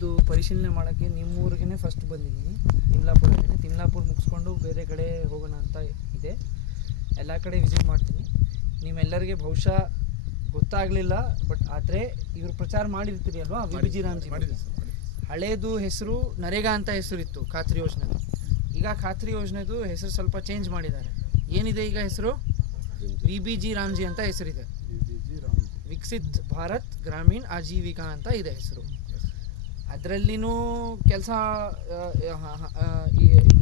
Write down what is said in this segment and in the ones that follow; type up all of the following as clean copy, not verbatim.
ಖುದ್ದು ಪರಿಶೀಲನೆ ಮಾಡೋಕ್ಕೆ ನಿಮ್ಮೂರಿಗೇ ಫಸ್ಟ್ ಬಂದಿದ್ದೀನಿ. ತಿಮ್ಲಾಪುರ ಮುಗಿಸ್ಕೊಂಡು ಬೇರೆ ಕಡೆ ಹೋಗೋಣ ಅಂತ ಇದೆ. ಎಲ್ಲ ಕಡೆ ವಿಸಿಟ್ ಮಾಡ್ತೀನಿ. ನಿಮ್ಮೆಲ್ಲರಿಗೆ ಬಹುಶಃ ಗೊತ್ತಾಗಲಿಲ್ಲ, ಬಟ್ ಆದರೆ ಇವರು ಪ್ರಚಾರ ಮಾಡಿರ್ತೀರಿ ಅಲ್ವಾ VBG ರಾಮ್ಜಿ. ಹಳೇದು ಹೆಸರು ನರೇಗಾ ಅಂತ ಹೆಸರಿತ್ತು ಖಾತ್ರಿ ಯೋಜನೆದು. ಈಗ ಖಾತ್ರಿ ಯೋಜನೆದು ಹೆಸರು ಸ್ವಲ್ಪ ಚೇಂಜ್ ಮಾಡಿದ್ದಾರೆ. ಏನಿದೆ ಈಗ ಹೆಸರು? VBG ರಾಮ್ಜಿ ಅಂತ ಹೆಸರಿದೆ. ವಿಕಸಿತ್ ಭಾರತ್ ಗ್ರಾಮೀಣ್ ಆಜೀವಿಕಾ ಅಂತ ಇದೆ ಹೆಸರು. ಅದರಲ್ಲಿನೂ ಕೆಲಸ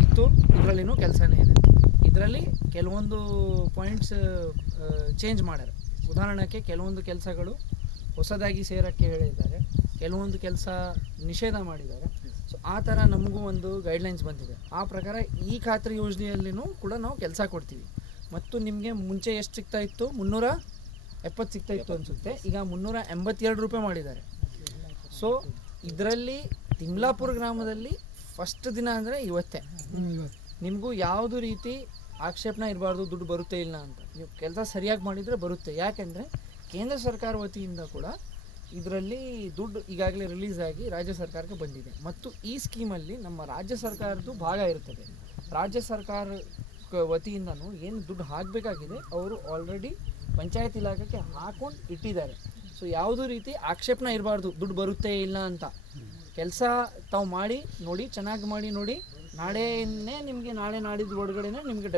ಇತ್ತು, ಇದರಲ್ಲಿನೂ ಕೆಲಸನೇ ಇದೆ. ಇದರಲ್ಲಿ ಕೆಲವೊಂದು ಪಾಯಿಂಟ್ಸ್ ಚೇಂಜ್ ಮಾಡ್ಯಾರ. ಉದಾಹರಣೆಗೆ ಕೆಲವೊಂದು ಕೆಲಸಗಳು ಹೊಸದಾಗಿ ಸೇರೋಕ್ಕೆ ಹೇಳಿದ್ದಾರೆ, ಕೆಲವೊಂದು ಕೆಲಸ ನಿಷೇಧ ಮಾಡಿದ್ದಾರೆ. ಸೊ ಆ ಥರ ನಮಗೂ ಒಂದು ಗೈಡ್ಲೈನ್ಸ್ ಬಂದಿದೆ. ಆ ಪ್ರಕಾರ ಈ ಖಾತ್ರಿ ಯೋಜನೆಯಲ್ಲಿನೂ ಕೂಡ ನಾವು ಕೆಲಸ ಕೊಡ್ತೀವಿ. ಮತ್ತು ನಿಮಗೆ ಮುಂಚೆ ಎಷ್ಟು ಸಿಗ್ತಾ ಇತ್ತು? 370 ಸಿಗ್ತಾ ಇತ್ತು ಅನಿಸುತ್ತೆ. ಈಗ 382 ರೂಪಾಯಿ ಮಾಡಿದ್ದಾರೆ. ಸೊ ಇದರಲ್ಲಿ ತಿಮ್ಲಾಪುರ ಗ್ರಾಮದಲ್ಲಿ ಫಸ್ಟ್ ದಿನ ಅಂದರೆ ಇವತ್ತೇ. ನಿಮಗೂ ಯಾವುದು ರೀತಿ ಆಕ್ಷೇಪಣೆ ಇರಬಾರ್ದು, ದುಡ್ಡು ಬರುತ್ತೆ ಇಲ್ಲ ಅಂತ. ನೀವು ಕೆಲಸ ಸರಿಯಾಗಿ ಮಾಡಿದರೆ ಬರುತ್ತೆ. ಯಾಕೆಂದರೆ ಕೇಂದ್ರ ಸರ್ಕಾರ ವತಿಯಿಂದ ಕೂಡ ಇದರಲ್ಲಿ ದುಡ್ಡು ಈಗಾಗಲೇ ರಿಲೀಸ್ ಆಗಿ ರಾಜ್ಯ ಸರ್ಕಾರಕ್ಕೆ ಬಂದಿದೆ. ಮತ್ತು ಈ ಸ್ಕೀಮಲ್ಲಿ ನಮ್ಮ ರಾಜ್ಯ ಸರ್ಕಾರದ್ದು ಭಾಗ ಇರ್ತದೆ. ರಾಜ್ಯ ಸರ್ಕಾರ ವತಿಯಿಂದನೂ ಏನು ದುಡ್ಡು ಹಾಕಬೇಕಾಗಿದೆ ಅವರು ಆಲ್ರೆಡಿ ಪಂಚಾಯತ್ ಇಲಾಖೆಗೆ ಹಾಕೊಂಡು ಇಟ್ಟಿದ್ದಾರೆ. ಸೊ ಯಾವುದೂ ರೀತಿ ಆಕ್ಷೇಪಣೆ ಇರಬಾರ್ದು, ದುಡ್ಡು ಬರುತ್ತೆ ಇಲ್ಲ ಅಂತ. ಕೆಲಸ ತಾವು ಮಾಡಿ ನೋಡಿ, ಚೆನ್ನಾಗಿ ಮಾಡಿ ನೋಡಿ. ನಾಳೆನೇ ನಿಮಗೆ ನಾಳೆ ನಾಡಿದ್ದು ಒಳಗಡೆನೇ ನಿಮಗೆ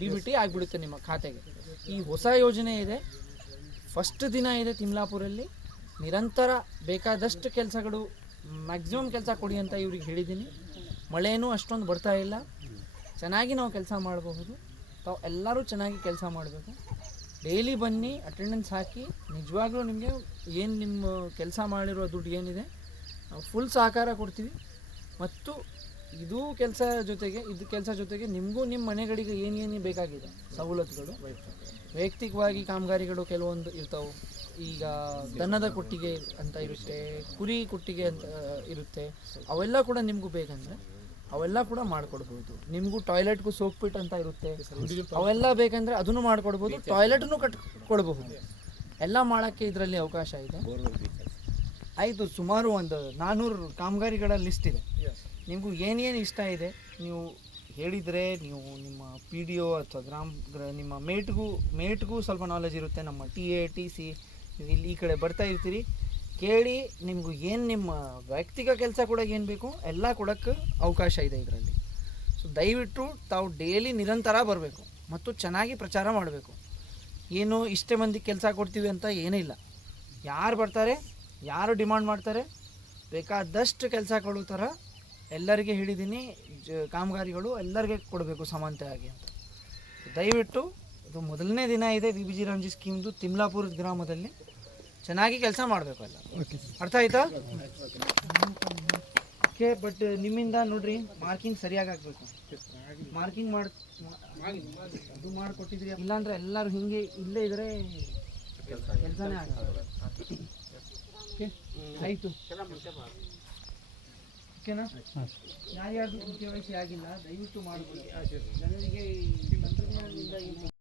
DBT ಆಗಿಬಿಡುತ್ತೆ ನಿಮ್ಮ ಖಾತೆಗೆ. ಈ ಹೊಸ ಯೋಜನೆ ಇದೆ, ಫಸ್ಟ್ ದಿನ ಇದೆ ತಿಮ್ಲಾಪುರಲ್ಲಿ. ನಿರಂತರ ಬೇಕಾದಷ್ಟು ಕೆಲಸಗಳು, ಮ್ಯಾಕ್ಸಿಮಮ್ ಕೆಲಸ ಕೊಡಿ ಅಂತ ಇವ್ರಿಗೆ ಹೇಳಿದ್ದೀನಿ. ಮಳೆಯೂ ಅಷ್ಟೊಂದು ಬರ್ತಾ ಇಲ್ಲ, ಚೆನ್ನಾಗಿ ನಾವು ಕೆಲಸ ಮಾಡಬಹುದು. ತಾವು ಎಲ್ಲರೂ ಚೆನ್ನಾಗಿ ಕೆಲಸ ಮಾಡಬೇಕು. ಡೈಲಿ ಬನ್ನಿ, ಅಟೆಂಡೆನ್ಸ್ ಹಾಕಿ. ನಿಜವಾಗ್ಲೂ ನಿಮಗೆ ಏನು ನಿಮ್ಮ ಕೆಲಸ ಮಾಡಿರೋ ದುಡ್ಡು ಏನಿದೆ ನಾವು ಫುಲ್ ಸಹಕಾರ ಕೊಡ್ತೀವಿ. ಮತ್ತು ಇದು ಕೆಲಸ ಜೊತೆಗೆ ನಿಮಗೂ ನಿಮ್ಮ ಮನೆಗಳಿಗೆ ಏನೇನು ಬೇಕಾಗಿದೆ ಸವಲತ್ತುಗಳು, ವೈಯಕ್ತಿಕವಾಗಿ ಕಾಮಗಾರಿಗಳು ಕೆಲವೊಂದು ಇರ್ತಾವೆ. ಈಗ ದನದ ಕೊಟ್ಟಿಗೆ ಅಂತ ಇರುತ್ತೆ, ಕುರಿ ಕೊಟ್ಟಿಗೆ ಅಂತ ಇರುತ್ತೆ. ಅವೆಲ್ಲ ಕೂಡ ನಿಮಗೂ ಬೇಕಂದರೆ ಅವೆಲ್ಲ ಕೂಡ ಮಾಡಿಕೊಡ್ಬೋದು. ನಿಮಗೂ ಟಾಯ್ಲೆಟ್ಗೂ ಸೋಪ್ ಪಿಟ್ ಅಂತ ಇರುತ್ತೆ, ಅವೆಲ್ಲ ಬೇಕಂದರೆ ಅದನ್ನು ಮಾಡಿಕೊಡ್ಬೋದು. ಟಾಯ್ಲೆಟನ್ನು ಕೊಡಬಹುದು. ಎಲ್ಲ ಮಾಡೋಕ್ಕೆ ಇದರಲ್ಲಿ ಅವಕಾಶ ಇದೆ. ಆಯಿತು, ಸುಮಾರು ಒಂದು 400 ಕಾಮಗಾರಿಗಳ ಲಿಸ್ಟ್ ಇದೆ. ನಿಮಗೂ ಏನೇನು ಇಷ್ಟ ಇದೆ ನೀವು ಹೇಳಿದರೆ, ನೀವು ನಿಮ್ಮ PDO ಅಥವಾ ನಿಮ್ಮ ಮೇಟ್ಗೂ ಸ್ವಲ್ಪ ನಾಲೆಜ್ ಇರುತ್ತೆ. ನಮ್ಮ TA TC ಇಲ್ಲಿ ಈ ಕಡೆ ಬರ್ತಾ ಇರ್ತೀರಿ, ಕೇಳಿ. ನಿಮಗೂ ಏನು ನಿಮ್ಮ ವೈಯಕ್ತಿಕ ಕೆಲಸ ಕೂಡ ಏನು ಬೇಕು ಎಲ್ಲ ಕೊಡೋಕ್ಕೆ ಅವಕಾಶ ಇದೆ ಇದರಲ್ಲಿ. ಸೊ ದಯವಿಟ್ಟು ತಾವು ಡೈಲಿ ನಿರಂತರ ಬರಬೇಕು ಮತ್ತು ಚೆನ್ನಾಗಿ ಪ್ರಚಾರ ಮಾಡಬೇಕು. ಏನು ಇಷ್ಟೇ ಮಂದಿ ಕೆಲಸ ಕೊಡ್ತೀವಿ ಅಂತ ಏನೂ ಇಲ್ಲ. ಯಾರು ಬರ್ತಾರೆ, ಯಾರು ಡಿಮಾಂಡ್ ಮಾಡ್ತಾರೆ, ಬೇಕಾದಷ್ಟು ಕೆಲಸ ಕೊಡೋ ಥರ ಎಲ್ಲರಿಗೆ ಹೇಳಿದ್ದೀನಿ. ಕಾಮಗಾರಿಗಳು ಎಲ್ಲರಿಗೆ ಕೊಡಬೇಕು ಸಮಾನತೆಯಾಗಿ ಅಂತ. ದಯವಿಟ್ಟು ಇದು ಮೊದಲನೇ ದಿನ ಇದೆ VBG ರಾಮ್ಜಿ ಸ್ಕೀಮ್ದು ತಿಮ್ಲಾಪುರ ಗ್ರಾಮದಲ್ಲಿ. ಚೆನ್ನಾಗಿ ಕೆಲಸ ಮಾಡಬೇಕು ಎಲ್ಲ. ಅರ್ಥ ಆಯ್ತಾ? ಓಕೆ. ಬಟ್ ನಿಮ್ಮಿಂದ ನೋಡ್ರಿ ಮಾರ್ಕಿಂಗ್ ಸರಿಯಾಗಿ ಆಗಬೇಕು. ಮಾರ್ಕಿಂಗ್ ಅದು ಮಾಡಿಕೊಟ್ಟಿದ್ರಿ, ಇಲ್ಲಾಂದ್ರೆ ಎಲ್ಲರೂ ಹಿಂಗೆ ಇಲ್ಲೇ ಇದ್ರೆ ಕೆಲಸನೇ ಆಗಲ್ಲ. ಓಕೆ ಆಯಿತು, ಓಕೆನಾ? ಯಾರ್ಯಾರ್ದು KYC ಆಗಿಲ್ಲ ದಯವಿಟ್ಟು ಮಾಡ್ಕೊಳ್ಳಿ. ಜನರಿಗೆ ಈ ತಂತ್ರಜ್ಞಾನದಿಂದ